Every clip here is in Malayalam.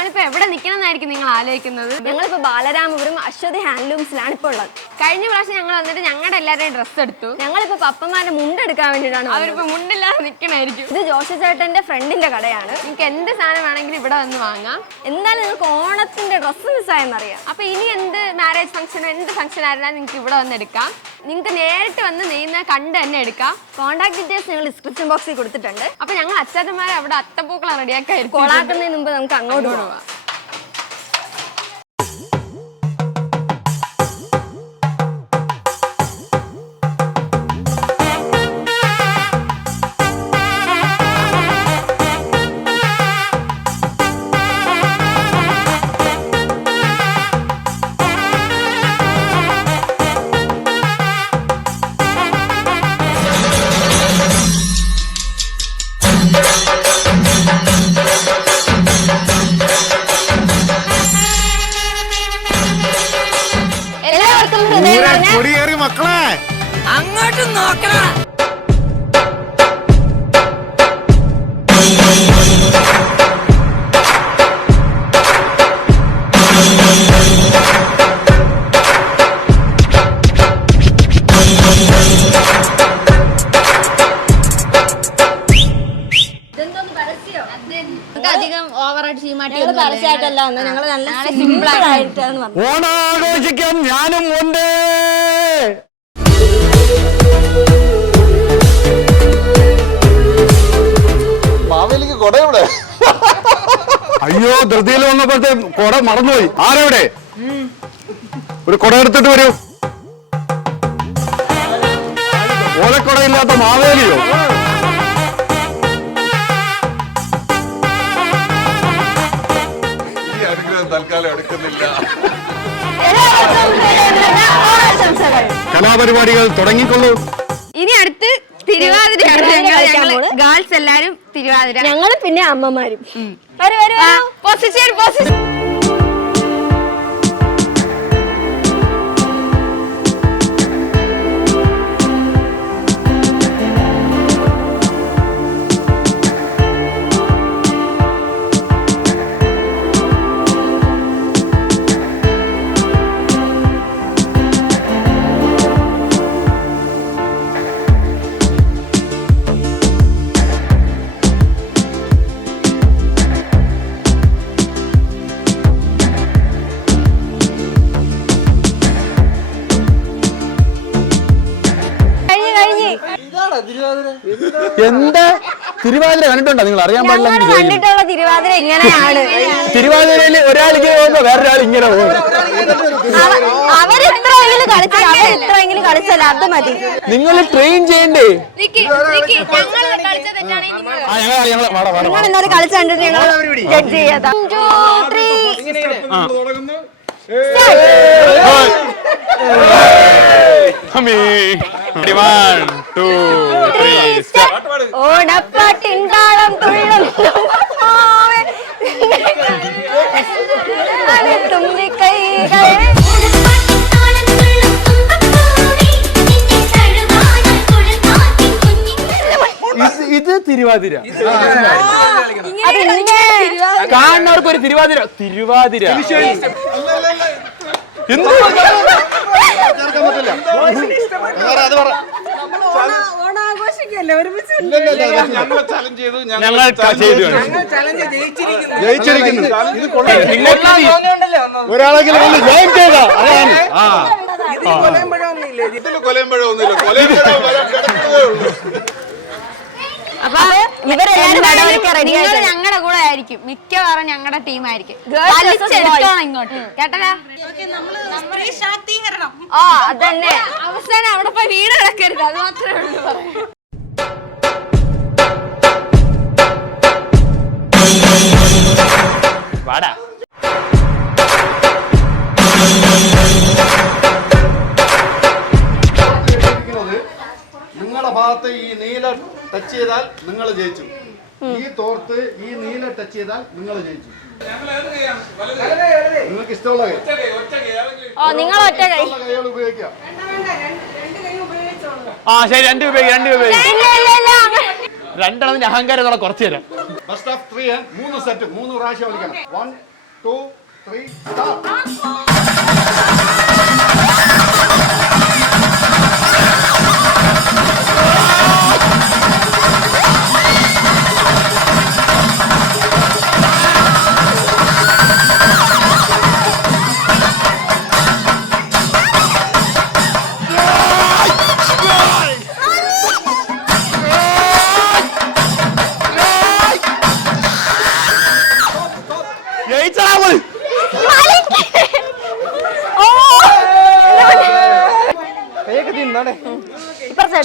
ഞങ്ങളിപ്പോ എവിടെ നിൽക്കണമെന്നായിരിക്കും നിങ്ങൾ ആലോചിക്കുന്നത്. ഞങ്ങളിപ്പോ ബാലരാമപുരം അശ്വതി ഹാൻഡ്ലൂംസിലാണ് ഇപ്പോൾ ഉള്ളത്. കഴിഞ്ഞ പ്രാവശ്യം ഞങ്ങൾ വന്നിട്ട് ഞങ്ങളുടെ എല്ലാവരുടെയും ഡ്രസ്സ് എടുത്തു. ഞങ്ങളിപ്പോ പപ്പന്മാരുടെ മുണ്ടെടുക്കാൻ വേണ്ടിയിട്ടാണ്. അവരിപ്പോ മുണ്ടില്ലാതെ നിൽക്കണായിരിക്കും. ഇത് ജോഷി ചേട്ടന്റെ ഫ്രണ്ടിന്റെ കടയാണ്. നിങ്ങൾക്ക് എന്ത് സാധനം വേണമെങ്കിലും ഇവിടെ വന്ന് വാങ്ങാം. എന്തായാലും നിങ്ങൾക്ക് ഓണത്തിന്റെ ഡ്രസ്സ് മിസ്സായെന്നറിയാം. അപ്പൊ ഇനി എന്ത് മാരേജ് ഫംഗ്ഷനോ എന്ത് ഫംഗ്ഷൻ ആയിരുന്നാലും നിങ്ങൾക്ക് ഇവിടെ വന്ന് എടുക്കാം. നിങ്ങൾക്ക് നേരിട്ട് വന്ന് നെയ്യുന്ന കണ്ട് തന്നെ എടുക്കാം. കോൺടാക്ട് ഡീറ്റെയിൽസ് ഞങ്ങൾ ഡിസ്ക്രിപ്ഷൻ ബോക്സിൽ കൊടുത്തിട്ടുണ്ട്. അപ്പൊ ഞങ്ങൾ അച്ചാച്ചന്മാരെ അവിടെ അത്തപ്പൂക്കളം റെഡിയാക്കായിരിക്കും. കൊളാക്കുന്നതിന് മുമ്പ് നമുക്ക് അങ്ങോട്ട് പോവാം. മക്കളെ അങ്ങോട്ട് നോക്കണം. അധികം ഓവറായിട്ട് പരസ്യമായിട്ടല്ല, ഞങ്ങൾ നല്ല സിമ്പിൾ ആയിട്ടാണ് വന്നത്. ഓണാഘോഷിക്കാൻ ഞാനും ഉണ്ട്. മാവേലിക്ക് കൊടയുടെ അയ്യോ ധൃതിയിൽ വന്നപ്പോഴത്തെ കൊട മറന്നുപോയി. ആരെവിടെ ഒരു കൊട എടുത്തിട്ട് വരൂ. ഓലക്കൊടയില്ലാത്ത മാവേലിയോ? തൽക്കാലം എടുക്കുന്നില്ല. കലാപരിപാടികൾ തുടങ്ങിക്കൊള്ളൂ. ഇനി അടുത്ത് തിരുവാതിരയാണ്. ഗേൾസ് എല്ലാരും തിരുവാതിര, ഞങ്ങളും പിന്നെ അമ്മമാരും. Position position. എന്താ തിരുവാതിര കണ്ടിട്ടുണ്ടോ? നിങ്ങൾ അറിയാൻ പാടില്ല. കണ്ടിട്ടുള്ള തിരുവാതിര ഇങ്ങനെയാണ്. തിരുവാതിരയിൽ ഒരാളിങ്ങനെ പോകുമ്പോ വേറൊരാൾ ഇങ്ങനെ പോകും. അവരെത്രയെങ്കിലും കളിച്ചല്ല, അത് മതി. നിങ്ങൾ ട്രെയിൻ ചെയ്യണ്ടേ? നിങ്ങൾ ഇന്നലെ കളിച്ചു കണ്ടിട്ട് ഞങ്ങൾ ജഡ്ജ് ചെയ്യാം. 1, 2, 3 ഓണപ്പാട്ടിൻതാളം തുള്ളും തുമ്പിക്കൈകൾ. ഇത് തിരുവാതിര. കാണുന്നവർക്ക് ഒരു തിരുവാതിര. തിരുവാതിര എന്ത് ഒരാളെങ്കിലും ജോയിൻ ചെയ്താ അപ്പൊ ഇവരെല്ലാരും ഞങ്ങളുടെ കൂടെ ആയിരിക്കും, മിക്കവാറും ഞങ്ങളുടെ ടീമായിരിക്കും. ഇങ്ങോട്ട് കേട്ടതാ. അതന്നെ അവസാനം അവിടെ പോയി വീട് കിടക്കരുത്, അത് മാത്രമേ ഉള്ളൂ പറയാൻ. വാടാ. നിങ്ങളുടെ ഭാഗത്ത് ഈ നീല ടച്ച് ചെയ്താൽ നിങ്ങൾ ജയിച്ചു. ഈ തോർത്ത് ഈ നീല ടച്ച് ചെയ്താൽ നിങ്ങൾ ജയിച്ചു. നിങ്ങൾക്ക് ഇഷ്ടമുള്ള നിങ്ങൾ ഒറ്റ കൈ ഉപയോഗിക്കാം. ആ ശരി, 2 ഉപയോഗിക്കാം. രണ്ടെണ്ണത്തിന്റെ അഹങ്കാരം കുറച്ച് തരാം. ഫസ്റ്റ് ഓഫ് 3 3 സെറ്റ് 3 പ്രാവശ്യം കളിക്കണം. 1 2, 3, start.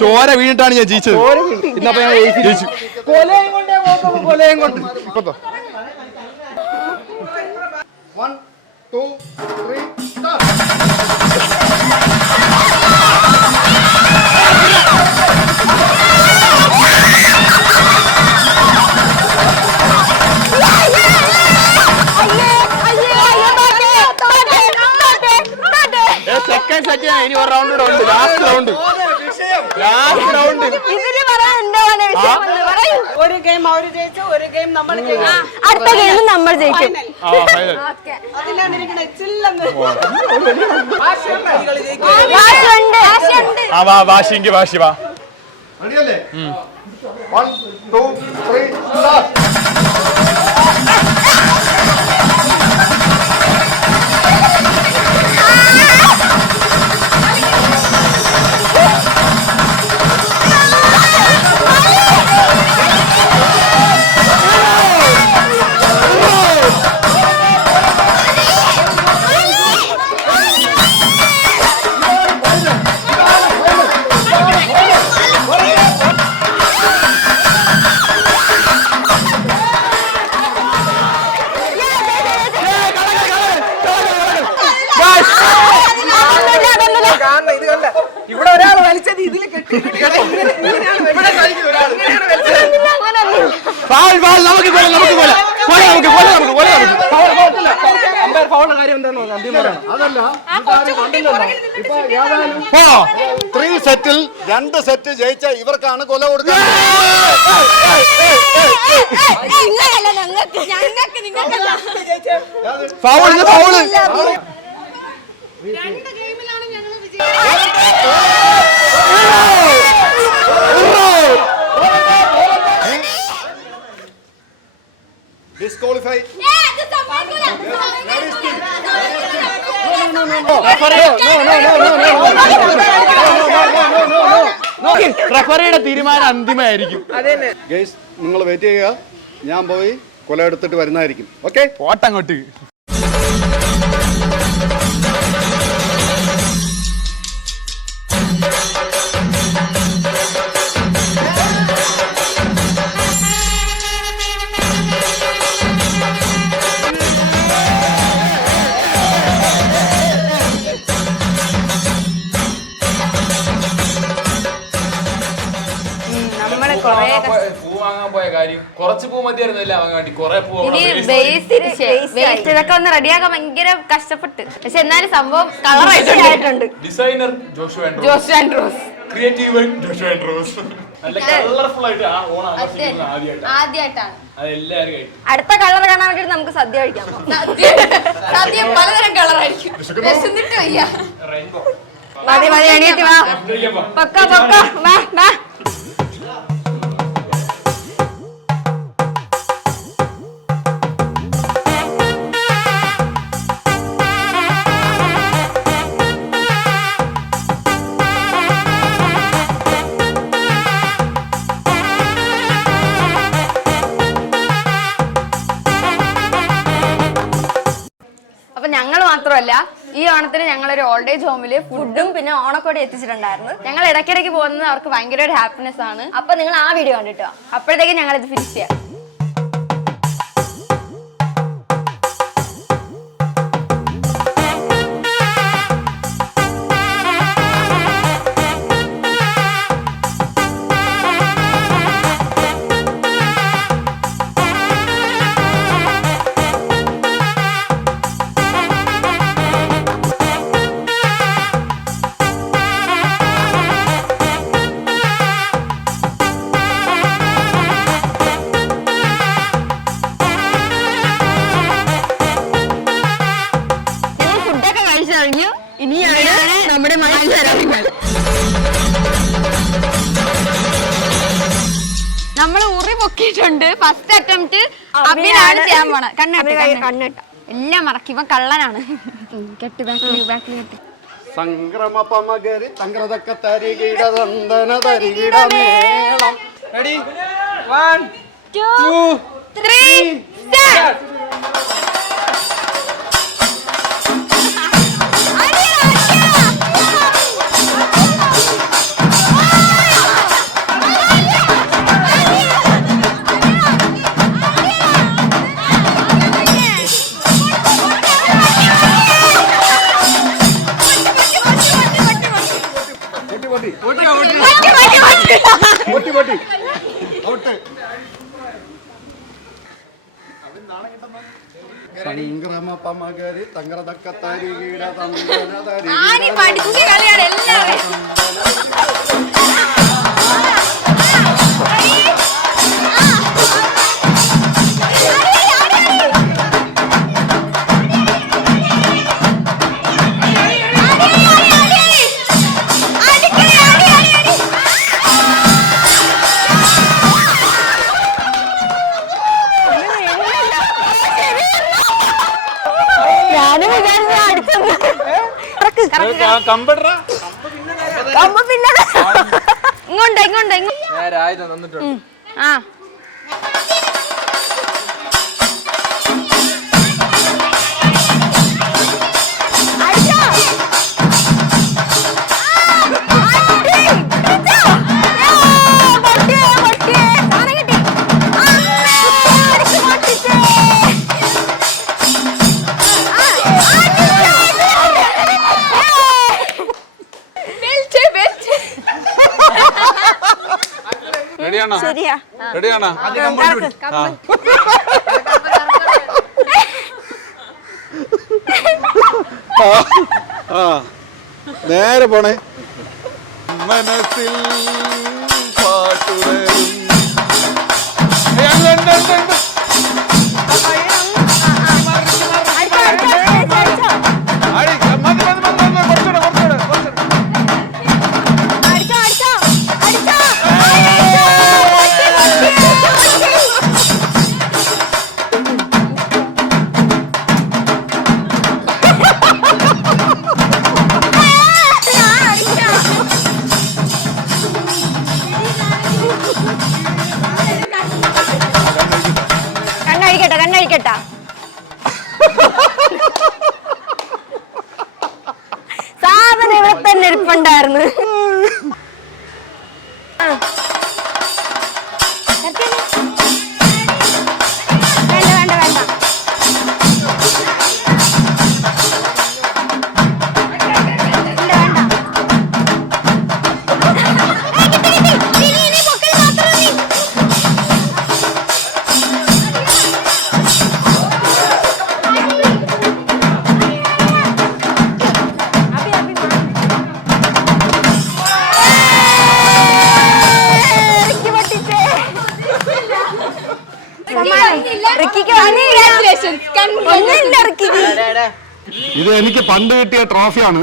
ചോര വീണിട്ടാണ് ഞാൻ ജയിച്ചത്. ഇന്നപ്പോ ഞാൻ ജയിച്ചു. കൊലയും കൊണ്ട് ഇപ്പത്തോ 1, 2, 3, start. സെക്കൻഡ് സെറ്റ് ഇനി ഒരു റൗണ്ട് കൂടെ ഉണ്ട്. Last round. ഒരു ഗെയിം അവര് ജയിച്ചു, ഒരു ഗെയിം നമ്മൾ ജയിച്ചു. അടുത്ത ഗെയിം നമ്മൾ ജയിക്കും. വാശി വാ. റെഡിയല്ലേ? 1, 2, 3, start. ഇവിടെ ഒരാൾ വലിച്ചത് ഇതിൽ കെട്ടി സെറ്റിൽ 2 സെറ്റ് ജയിച്ച ഇവർക്കാണ് കൊല കൊടുക്കുന്നത്. Disqualify. റഫറിയുടെ തീരുമാനം അന്തിമമായിരിക്കും. ഗയ്സ്, നിങ്ങൾ വെയിറ്റ് ചെയ്യുക. ഞാൻ പോയി കൊല എടുത്തിട്ട് വരുന്നതായിരിക്കും. ഓക്കെ, പോട്ടങ്ങോട്ട്. പൂ വാങ്ങാൻ പോയ കാര്യം കുറച്ച് പൂ മതിയായിരുന്നില്ല വാങ്ങാൻ വേണ്ടി കുറെ പൂ ഇതൊക്കെ ഒന്ന് റെഡിയാക്കാൻ ഭയങ്കര കഷ്ടപ്പെട്ട്. പക്ഷെ എന്നാലും സംഭവം കളർ ആയിട്ടുണ്ട്. Designer Joshu Andros, creative Joshu Andros. നല്ല കളർഫുൾ ആയിട്ട് ആ ഓണം ആദ്യമായിട്ടാണ്. അതെല്ലാരും അടുത്ത കളർ കാണാൻ വേണ്ടി നമുക്ക് സദ്യ കഴിക്കാം. സദ്യ പലതരം കളറായിരിക്കും. വിശന്നിട്ട് വയ്യ. മതി മതി, എണീറ്റ് വാ. പൊക്ക പൊക്ക വാ വാ. ഞങ്ങൾ മാത്രമല്ല, ഈ ഓണത്തിന് ഞങ്ങളൊരു ഓൾഡ് ഏജ് ഹോമില് ഫുഡും പിന്നെ ഓണക്കോടി എത്തിച്ചിട്ടുണ്ടായിരുന്നു. ഞങ്ങൾ ഇടയ്ക്കിടയ്ക്ക് പോകുന്നത് അവർക്ക് ഭയങ്കര ഒരു ഹാപ്പിനെസ് ആണ്. അപ്പൊ നിങ്ങൾ ആ വീഡിയോ കണ്ടിട്ടോ, അപ്പോഴത്തേക്കും ഞങ്ങൾ ഇത് ഫിനിഷ് ചെയ്യാം. കഴിഞ്ഞു. ഇനിയാണ് നമ്മുടെ മത്സരങ്ങൾ. നമ്മൾ ഉറി പൊക്കിയിട്ടുണ്ട്. ഫസ്റ്റ് അറ്റംപ്റ്റ് അഭിനാണ് ചെയ്യാൻ പോണ. കണ്ണിട്ട എല്ലാം മറക്കി. ഇവൻ കള്ളനാണ്. കെട്ട് ബാക്കിൽ കെട്ട്. സംക്രമ പമകരി തങ്ക്രതക്ക തരികിട തന്തന തരികിട മേളം. Ready 1 2 3 start. സംക്രമ പമകരി തങ്ക്രതക്ക തരികിട തന്തന തരികിട ആനി പഠിച്ച കളിയാണ് എല്ലാവരും. ഇങ്ങോട്ട് ആയുധം തന്നിട്ടുണ്ട്. ആ ശരിയാ. റെഡിയാണോ? നേരെ പോണേ. മനസ്സിൽ പാട്ടുടരും. കണ്ണഴിക്കട്ടാ. സാധനം ഇവിടെ തന്നെ ഇരിപ്പുണ്ടായിരുന്നു. ഇത് എനിക്ക് പണ്ട് കിട്ടിയ ട്രോഫിയാണ്.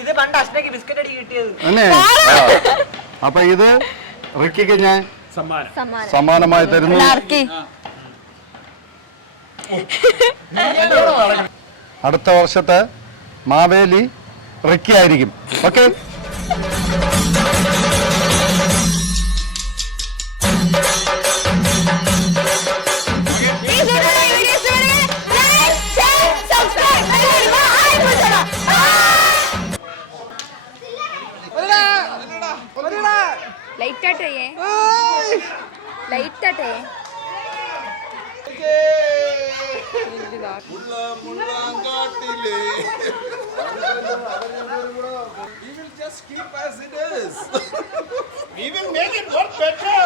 ഇത് പണ്ട് അശ്നയ്ക്ക് ബിസ്ക്കറ്റ് അടി കിട്ടിയത്. അപ്പൊ ഇത് റിക്കിക്ക് ഞാൻ സമ്മാനമായി തരുന്നു. അടുത്ത വർഷത്തെ മാവേലി റിക്കി ആയിരിക്കും. Okay. ലൈറ്റാട്ടേ We will just keep as it is. We will make it work better.